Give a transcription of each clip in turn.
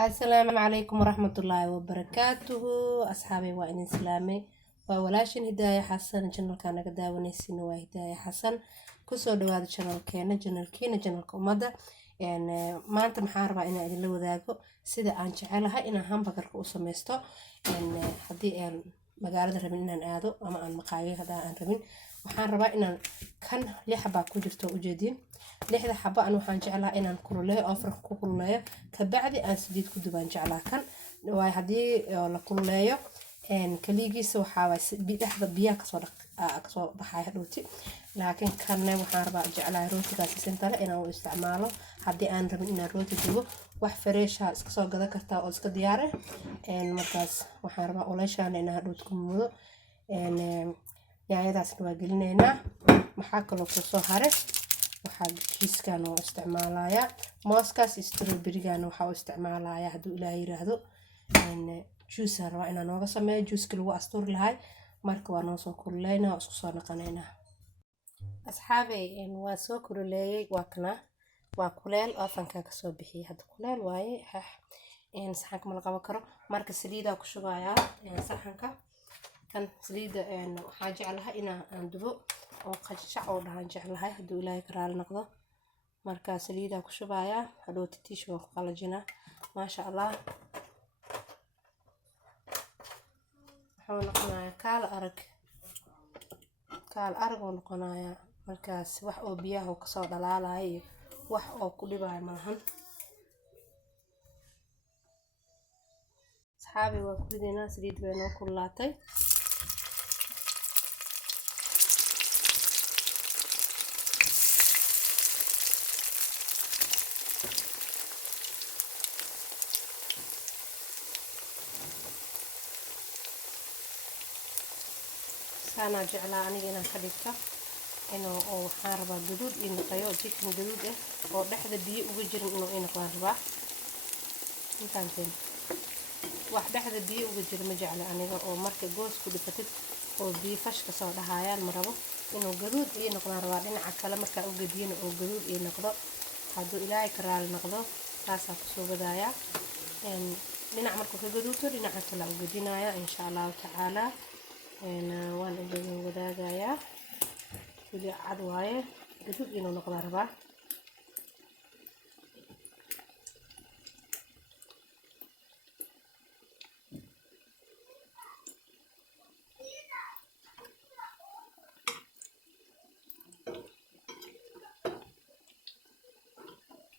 السلام عليكم ورحمة الله وبركاته. أصحابي وإن إسلامي وولاشن هداية حسن جنرال كان قدا ونسين وهداية حسن كسر دواد جنرال كان جنرال كومدا يعني ما أنت محاربة إن أدي لو ذاكو سيدا أنش علىها إن هم بكر كوسميستو يعني حدي يعني مقالة ربين إن آدو أما أن مقاية هذا أن ربين محاربة إن كان لي حبا كوجرتو وجدين لحظة حبا أنا وحان جعلها إن كلها أفرق كلها كبعد أن سديد كدبان جعلها كان واي هدي لكلها إن كليجي سو حواس بيحضر بيا كسر بحاجة روتي لكن كان وحاربة جعلها روتي كاسي سنتلا إنه استعماله هدي أن ربنا إن الروتي جوا وحفريش كسر قذا كرتا أو دياره إن مركز وحاربة ولاش أنا إنها روتكم مودو إن يعني داس نواجلنا هنا محاكلو كسر هرش waxaa kiiskan oo isticmaalaya mooskaas strawberry-gan waxa uu isticmaalaya haduu ilaahay yiraahdo juice raba inaan nooga sameeyo juice lagu asturi lahay marka waa noo soo kululeynaa isku soo naqaneynaa asxaabay waa soo kululeeyay waa kana waa kuleel ofanka ka soo bixiyay hadda kuleel waaye saxanka ma la qaban karo marka saliida ku shubaya saxanka kan saliida waxaa jeclahay inaan dubo oo qajjac oo dhahan jeclahay haduu ilaahay ka raali noqdo marka saliida ku shubaya hadoo titiish oo qalajina ma sha Allah waxaan noqonayaa kaal arag oo noqonayaa markaas wax oo biyaha ka soo dhalaalay wax oo ku dhibay maahan saxaabi waa ku ridina saliid bay noo kulaatay أنا جعلها أنا كديكا إنه أو حاربة جدود إنه قيود chicken جدود أو لحظة بيجي وبيجري إنه قاربة إنتين واحد لحظة بيجي وبيجري مجعلة أنا أو مركب جوز كل فتت أو بيفش كسر هاي المربو إنه جدود إنه قاربة لين عكلا مركب أو جدين أو جدود إنه قضاء هذا إلهي كرال نقضاء تاسع كسر بداية إن لين عمركم في جدود لين عكلا أو جدينايا إن شاء الله تعالى waan idin wadaagayaa wili cad waaye gadud inuu noqdo rabaa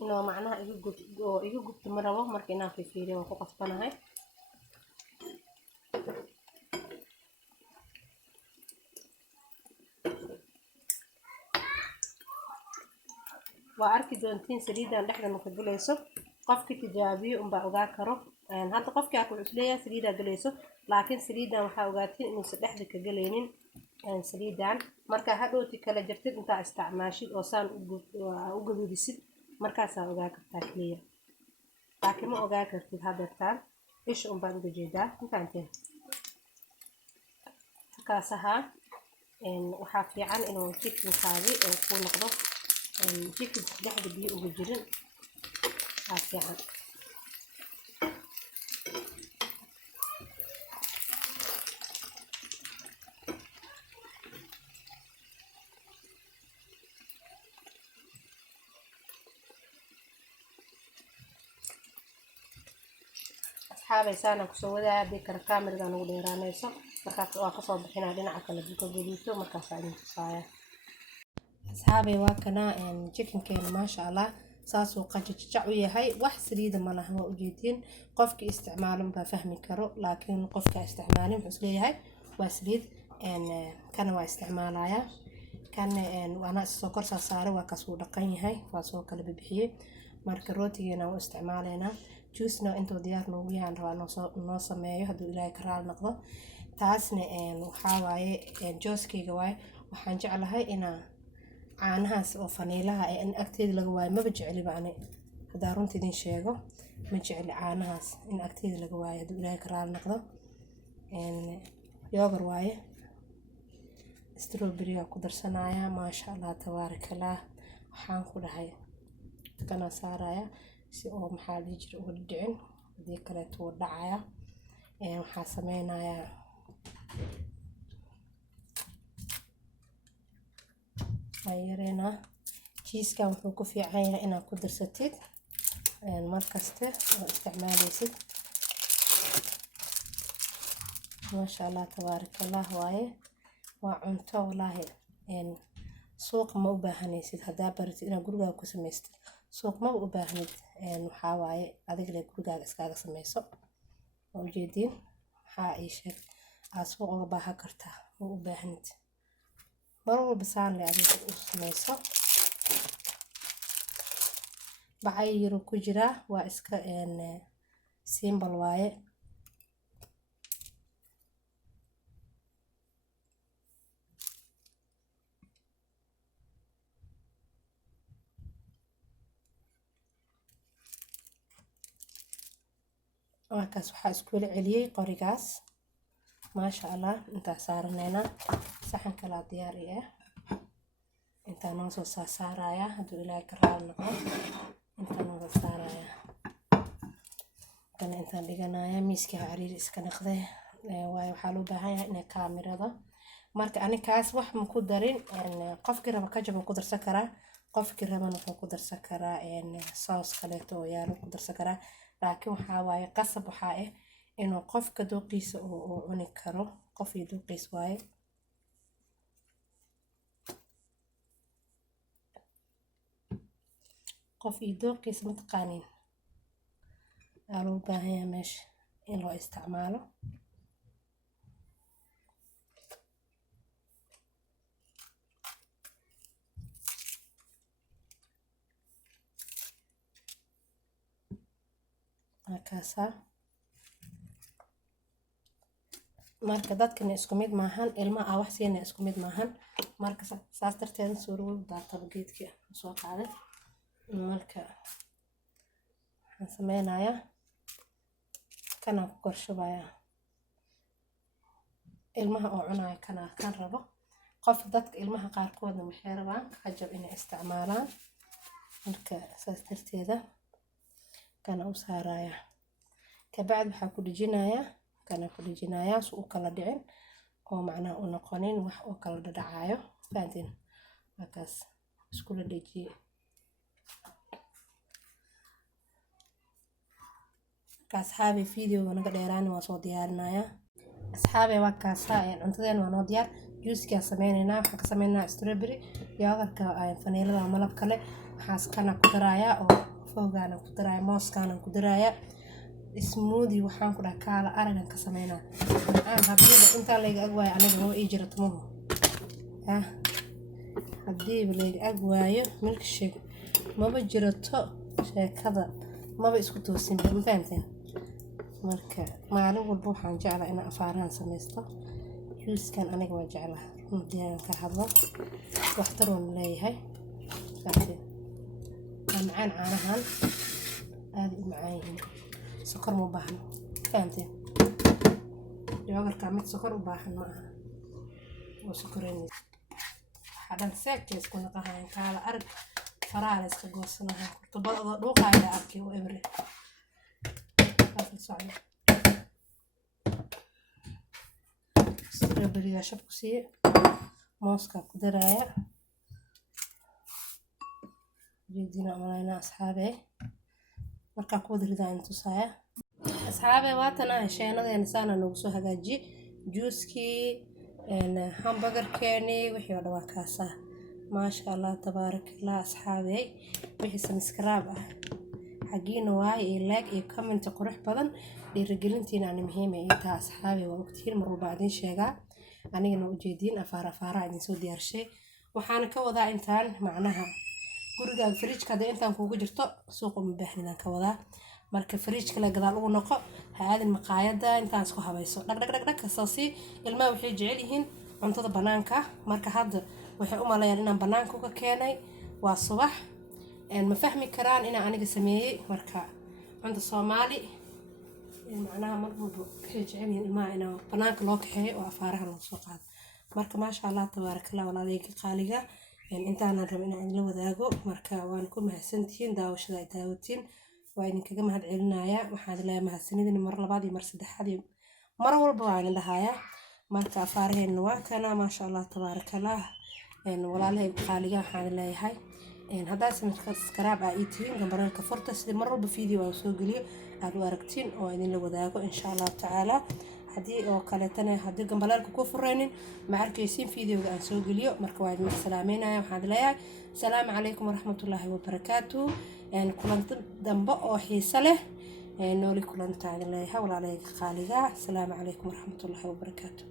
inuu macnaha igu gubto ma rabo marka inaan fiiriyo waan ku qasbanahay وأركي دونتين سريدا نحن نقبليسو قفك تجابي بقى كرو هذا قفك أكل عسلية سريدا جليسو لكن سريدا وحاوقاتين إنه سدحدك جلينين سريدا مركا هادو تكلا جرتد أنت استعماشي وصان وجدو بيسد مركا ساوقا كتاكلية لكن ما أوقا كرتد هذا التان إيش بقى جيدا أنت أنتين كاسها وحافي عن إنه تيك مصابي ويكون نقضه جيك لحد بيه وبجرن حافي عن أصحابي سانا كسودا بكر كامل كانوا ديرانيسو markaas waa ka soo bixinaa dhinaca kale dulka gudubto markaas aan tusaya asxaabay waa kana chickenkeena ma sha Allah saas uu qajajac u yahay wax saliida ma laha waa u jeedin qofkii isticmaalin ba fahmi karo laakiin qofka isticmaalin wuxuu leeyahay waa saliid kana waa isticmaalaya kana waana soo kor saaray waa ka soo dhaqan yahay waa soo kala bixiyay marka rootigeena waa isticmaaleena juice-na intuu diyaar noogu yahay rabaa noo sameeyo haduu ilaahay ka raali noqdo taasna waxaa waaye jooskeyga waaye waxaan jeclahay inaa caanahaas oo faniilaha in agteeda laga waayo maba jecliba ani hadaa runtii idin sheego ma jecli caanahaas in agteeda laga waayo haduu ilaahay ka raali noqdo yogurt waaye strawberry ku darsanaya ma sha Allah tabaarakallah waxaan ku dhahay kana saaraya si oo maxaa dhijir uga dhicin hadii kaleeto wuu dhacaya. waxaan sameynayaa ayarena cheese-ka wuxuu ku fiican yahay inaad ku darsatid markaste oo isticmaalaysid. maasha Allah tabaarakallah waaye waa cunto wallaahi suuq ma u baahanaysid hadaa baratid inaad gurigaaga ku samaystid. suuq ma u baahnid waxaa waaye adiga le gurigaaga iskaga samayso. oo ujeedin waxaa ii sheeg aad suuq uga baahan kartaa ma u baahnid. mar walba saan le adiga u samayso. bacay yar ku jira waa iska simple waaye. markaas waxaa isku celiyay qorigaas. maasha Allah intaa saaranayna saxan kala diyaar ah. inta noo soo saaraya haduu ilaahay ka raali noqdo inta noo saaraya kana inta dhiganaya miiska cariiri iska naqday. waayo waxaa loo baahan yahay in kaamirada marka anikaas wax ma ku darin qofkii raba ka jabo ku darsan karaa. qofkii raba wuxuu ku darsan karaa sauce kaleeto oo yaalo ku darsan karaa. laakiin waxaa waaye qasab waxaa ah inuu qofka dooqiisa uu cuni karo. qof iyo dooqiis waaye. qof iyo dooqiis ma taqaanin aa loo baahan yahay meesha in loo isticmaalo. markaasa marka dadkana isku mid maahan ilmaha wax siina isku mid maahan. marka saas darteed suurow daataba geedka soo qaaday. marka waxaan sameynayaa kana ku korshubaya ilmaha oo cunaya kana kan rabo. qof dadka ilmaha qaarkoodna waxay rabaan kajab inay isticmaalaan. marka saas darteeda kana u saaraya kabacdi waxaa ku dhijinayaa kana ku dhijinayaa si uu kala dhicin oo macnaha u noqonin wax oo kala dhacayo. faantin markaas isku la dhijiye. asxaabi video naga dheeraan waa soo diyaarinayaa. asxaabi waa kaasa cuntadeena waa noo diyaar. juice-ka sameynayna waxaan ka sameynaa strawberry yogurtka vanilla malab kale waxaas kana ku daraaya oo fogaana ku daraaya mooskaana ku daraaya smoothie waxaan ku dhahay kaala aragan ka sameynaa. habiyada inta leeg ag waayo aniga waa ii jira tumo hadii leeg ag waayo milkshake maba jirato sheekada maba isku toosin ma fahanteen. marka maalin walba waxaan jeclaa in afaaraan sameysto. juice-kan aniga waa jeclaa runtii ka hadlo waxtar uu leeyahay. fahanteen macaan caanahan aad u macaan yihiin. sokor ma baahno fahanteen. yogurtka mid sokor u baahan ma aha oo sokoreyn hadan seekay isku naqahayn kaala arag faraale iska goosanahay tubada dhuuqayda arkay oo ebre socdo. strawberry shab ku siiye mooska ku daraaya. jeedina malayna asxaabe marka ku wada ridaan tusaya. asxaabe waatana hesheenadeena saana nagu soo hagaaji juice-kii hamburger keeni wixii oo dhawaa kaasa. maasha Allah tabaarakallah asxaabe wixii subscribe ah xagiina waay iyo like iyo comment qurux badan dhiirigelintiina aan muhiim ah inta asxaabe waa waqtigiin mar walba idin sheegaa anigana u jeedin afaara idin soo diyaarshay. waxaan ka wadaa intaan macnaha guriga fridge-ka intaan kuugu jirto suuq uma baahnidaan ka wadaa. marka fridge-ka la gadaal ugu noqo ha aadin maqaayada intaan isku habayso dhag soo si ilmaha waxay jecel yihiin cuntada banaanka. marka hadda waxay u maleeyaan inaan banaanka ka keenay waa subax ma fahmi karaan inaan aniga sameeyay. marka cunta Soomaali macnaha mar walba waxay jecel yihiin ilmaha inaan banaanka loo kaxeeyo oo afaaraha loo soo qaado. marka maasha Allah tabaarakallah walaaleyga qaaliga intaan rabo inaan la wadaago. marka waan ku mahadsantihiin daawashada ay daawatiin. waa idinkaga mahad celinaya. waxaan leeyahay mahadsanidin mar labaad iyo mar saddexaad iyo mar walba waan idin dhahayaa. marka afaarheena waa kana maasha allah tabaarakallah. walaalahay qaaliga waxaan leeyahay haddaa subscribe aa ii tihiin gambarelka furta sida mar walba video aan soo geliyo aad u aragtiin oo idin la wadaago insha allah tacaala. haddii oo kaleetana haddii gambalaalka ku fureynin ma arkaysiin videoga aan soo geliyo. marka waa idin salaameynaya waxaan leeyahay asalaamu calaykum waraxmatullaahi wabarakaatuh. kulanti dambe oo xiiso leh nooli kulantaan leeyahay walaalahayga qaaliga. asalaamu calaykum waraxmatullaahi wabarakaatuh.